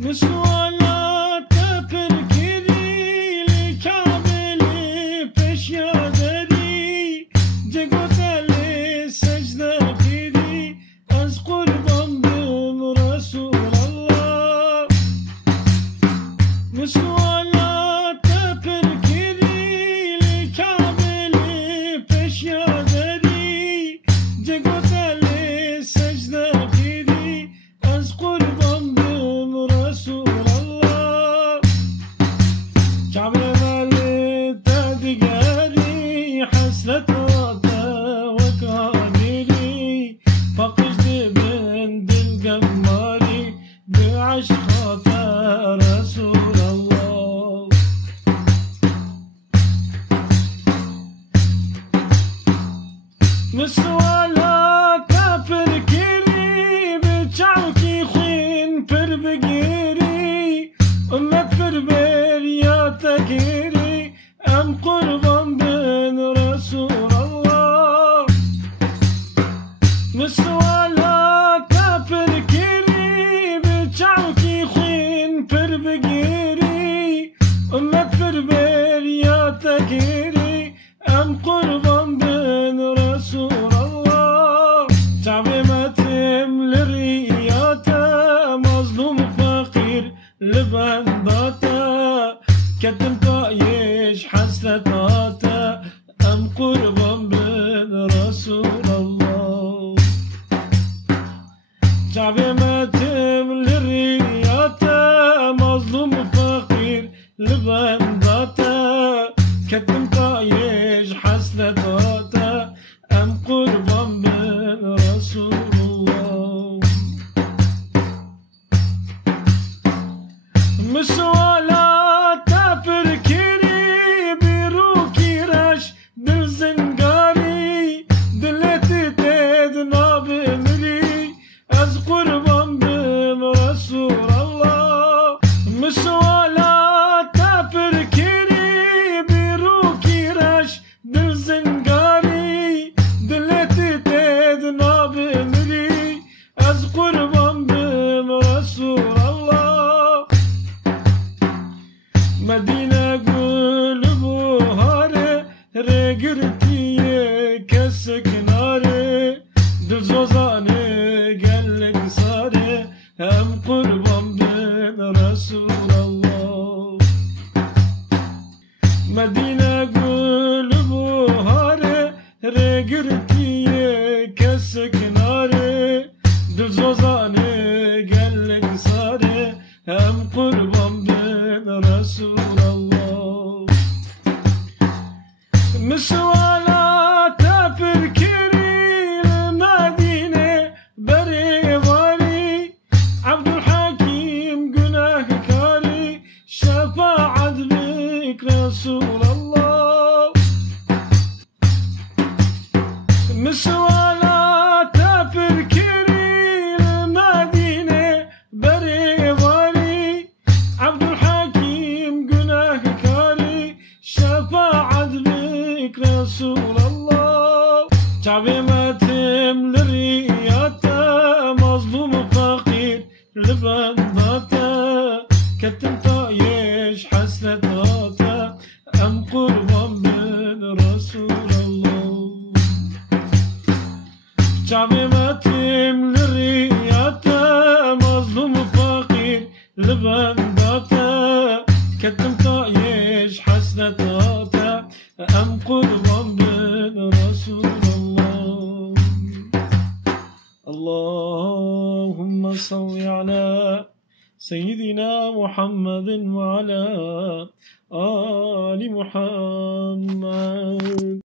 مسوالات پرکری لکابلی پیشیادری جگوتلی سجده کری از قربان بم رسول الله مسوالات پرکری لکابلی پیشیادری جگوتلی سجده کری از قربان بم رسول الله كعبة مالت دقاري حسرتها وكانيري فقشت بنت القماري بعشقها رسول الله مسوالات بركيري بتشعوكي خوين بربقيري أمت بربريا تكيري أم قربان بن رسول الله مسوالات بركيري بتشعوكي خوين بربقيري أمت بربريا تكيري أم قربان بن رسول الله شعبي ما تملي رياته مظلوم فقير لبنداته كتم طايش حسرتاته أم قربان بن رسول الله شعبي ما تملي رياته مظلوم فقير لبنداته كتم طايش حسرتاته أم قربان بن رسول الله مسوالات بركيري بروكي رش بالزنقاري دلتي تدنا بمري از قربان بن رسول الله مسوالات بركيري بروكي رش بالزنقاري دلتي تدنا بمري از قربان بن رسول الله مدينة قلب وهاري رقرتي كسك ناري دل زوزاني قلق صاري هم قربان بن رسول الله مدينة قلب وهاري رقرتي كسك ناري دل زوزاني قلق صاري هم قربان بن رسول الله مسوالات بركيري المدينة بريضاني عبد الحكيم قناه كاري شفاعة بك رسول الله مسوالات بركيري المدينة بريضاني عبد الحكيم قناه كاري شفاعة بك رسول الله شعبي ما تملي رياته مظلوم فقير لبنداته كتم طايش حسرتاته أم قربان بن رسول الله شعبي ما تملي رياته مظلوم فقير لبنداته كتم طايش حسرتاته أم قربان بن رسول الله اللهم صل على سيدنا محمد وعلى آل محمد